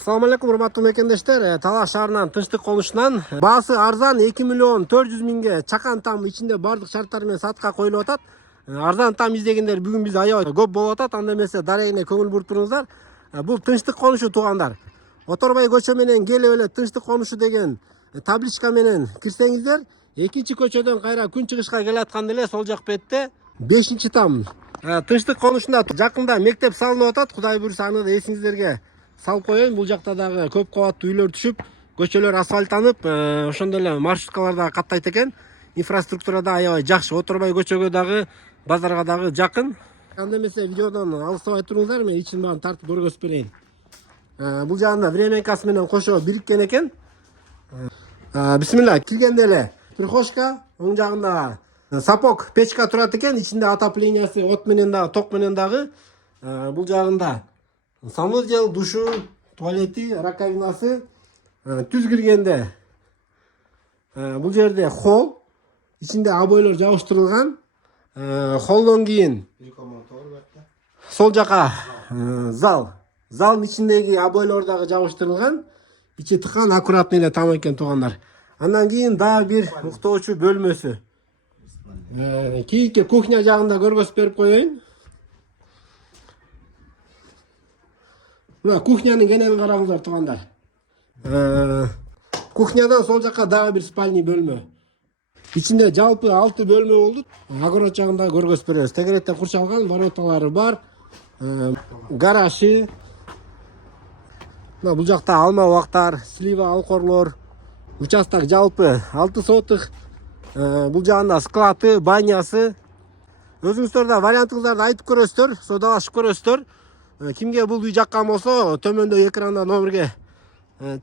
Assalamu алейкум, урматтуу мекендештер. Талас шаарынан тынчтык конушунан баасы арзан 2 миллион 400 миңге чакан там ичинде бардык шарттар менен сатка коюлуп атат. Арзан там издегендер бүгүн биз аябай көп болуп атат. Анда эмесе дарегине көңүл буруп туруңуздар. Бул тынчтык конушу туугандар. Оторбай көчө менен келип эле тынчтык конушу деген табличка менен кирсеңиздер, экинчи көчөдөн кайра күн чыгышка келатканда эле сол жак бетте 5-чи там тынчтык конушунда жакында мектеп салынып атат. Кудай буйруса аны да эсиңиздерге салып коеюн. Бул жакта дагы көп кабаттуу үйлөр түшүп, көчөлөр асфальттанып, ошондой эле маршруткалар да каттайт экен. Инфраструктура да аябай жакшы. Оторбай көчөгө дагы, базарга дагы жакын. Анда эмесе видеодон алыстабай туруңуздар, мен ичин баарын тартып көргөзүп берейин. Бул жагында временкасы менен кошо бириккен экен. Бисмилла, киргенде эле прихожка, оң жагында сапок печка турат экен, ичинде отоплениясы от менен дагы, ток менен дагы. Бул жагында санузел, душу, туалети, раковинасы. Түз киргенде бул жерде холл, ичинде обойлор жабыштырылган. Холдон кийин сол жака зал. Залдын ичиндеги обойлор дагы жабыштырылган. Ичи тыккан, аккуратный эле там экен туугандар. Андан кийин дагы бир уктоочу бөлмөсү. Кийинки кухня жагында көргөзүп берип коеюн. Мына кухнянын кененин караңыздар туугандар. Кухнядан сол жака дагы бир спальный бөлмө. Ичинде жалпы 6 бөлмө болду. Огород жагында көргөзүп беребиз. Тегеректен курчалган, вороталары бар. Гаражы. Бул жакта алма бактар, слива, алкорлор. Участок жалпы 6 сотых. Бул жагында склады, банясы. Өзүңүздөр да вариантыңыздарды айтып көрөсүздөр, содалашып көрөсүздөр. Кимге бул үй жаккан болсо, төмөндө экранда номерге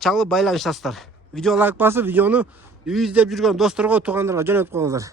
чалып байланышасыздар. Видео лайк басып, видеону үй издеп жүргөн досторго, туугандарга жөнөтүп коюңуздар.